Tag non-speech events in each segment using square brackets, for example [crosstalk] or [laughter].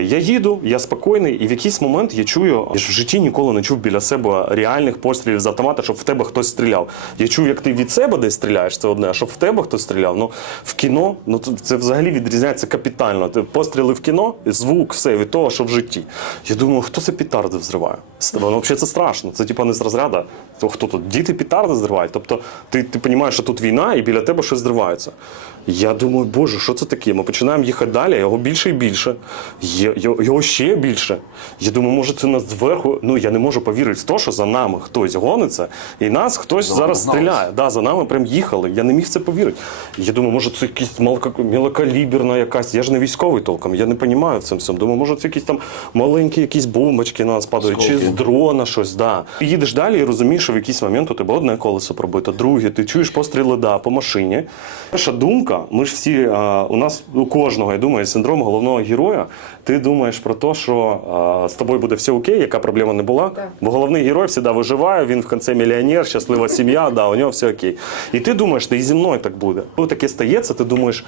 Я їду, я спокійний, і в якийсь момент я чую, я ж в житті ніколи не чув біля себе реальних пострілів з автомата, щоб в тебе хтось стріляв. Я чув, як ти від себе десь стріляєш, це одне, а щоб в тебе хтось стріляв. Ну в кіно, ну це- взагалі відрізняється капітально. Постріли в кіно, звук, все від того, що в житті. Я думаю, хто це петарди взриває? Ну, взагалі це страшно. Це типа не з розряду. То хто тут? Діти петарди зривають. Тобто ти, ти розумієш, що тут війна, і біля тебе щось зривається. Я думаю, боже, що це таке? Ми починаємо їхати далі, його більше і більше. Є- його- ще більше. Я думаю, може, це нас зверху. Ну я не можу повірити в те, що за нами хтось гониться, і нас хтось За зараз гналися. стріляє. Да, за нами прям їхали. Я не міг в це повірити. Я думаю, може, це якась малка- мілокаліберна якась. Я ж не військовий толком, я не розумію в цьому всьому. Думаю, може, це якісь там маленькі якісь бомбочки на нас падають, чи з дрона щось. Да. Ти їдеш далі і розумієш, що в якийсь момент у тебе одне колесо пробито, друге, ти чуєш постріли да, по машині. Перша думка, ми ж всі, а, у нас у кожного, я думаю, синдром головного героя. Ти думаєш про те, що а, з тобою буде все окей, яка проблема не була. Так. Бо головний герой завжди виживає, він в кінці мільйонер, щаслива сім'я, да, у нього все окей. І ти думаєш, та і зі мною так буде. Коли таке стається, ти думаєш,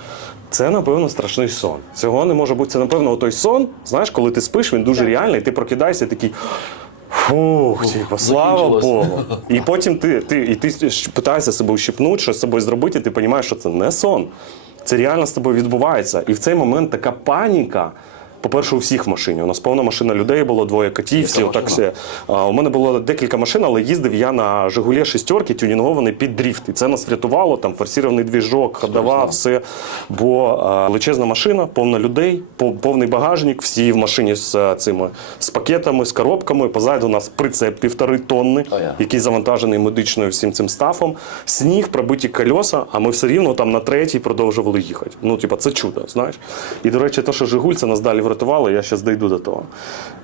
це напевно страшний сон. Цього не може бути. Це напевно той сон. Знаєш, коли ти спиш, він дуже реальний, ти прокидаєшся і такий. Фух, типу, слава. Богу. [laughs] І потім ти, ти, і ти питаєшся себе ущипнути, щось з собою зробити, і ти розумієш, що це не сон. Це реально з тобою відбувається. І в цей момент така паніка. По-перше, у всіх в машині. У нас повна машина людей було, двоє котів, всі отак машина? А, у мене було декілька машин, але їздив я на Жигулі шестерки, тюнінгований під дріфт. І це нас врятувало, там форсірований двіжок, ходова, все. Бо а, величезна машина, повна людей, повний багажник, всі в машині з а, цими з пакетами, з коробками. Позаду у нас прицеп півтори тонни, О, я. який завантажений медичною всім цим стафом. Сніг, пробиті кольоса, а ми все рівно там на третій продовжували їхати. Ну, типа, це чудо, знаєш. І, до речі, те, що Жигуль, це нас далі врятувало, я зараз дійду до того.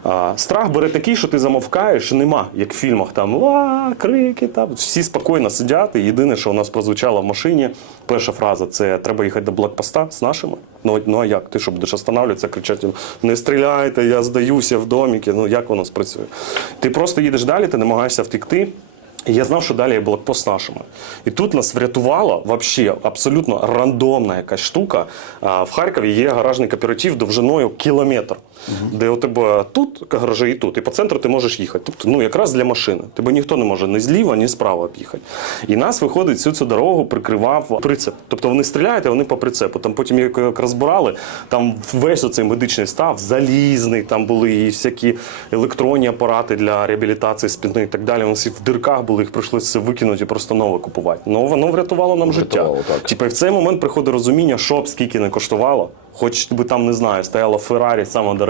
А, страх бере такий, що ти замовкаєш, нема, як в фільмах, там крики, там. всі спокійно сидять. І єдине, що у нас прозвучало в машині, перша фраза це треба їхати до блокпоста з нашими. Ну, ну а як? Ти що будеш останавливатися, кричати, не стріляйте, я здаюся в доміки. Ну як воно спрацює? Ти просто їдеш далі, ти намагаєшся втекти. І я знав, що далі є блокпост нашими. І тут нас врятувала вообще абсолютно рандомна якась штука. А, в Харкові є гаражний кооператив довжиною кілометр, де у тебе тут гаражі і тут. І по центру ти можеш їхати. Тобто, ну якраз для машини. Тебе ніхто не може ні зліва, ні справа об'їхати. І нас виходить всю цю дорогу прикривав прицеп. Тобто вони стріляють, а вони по прицепу. Там потім як як розбирали, там весь оцей медичний став, залізний, там були і всякі електронні апарати для реабілітації спини і так далі. Вони всі в дирках були, їх прийшлося все викинути і просто нове купувати. Ну воно врятувало нам Врятувало, життя. так. Типа і в цей момент приходить розуміння, що б скільки не коштувало, хоч би там не знаю, стояла Феррарі, сама дорога.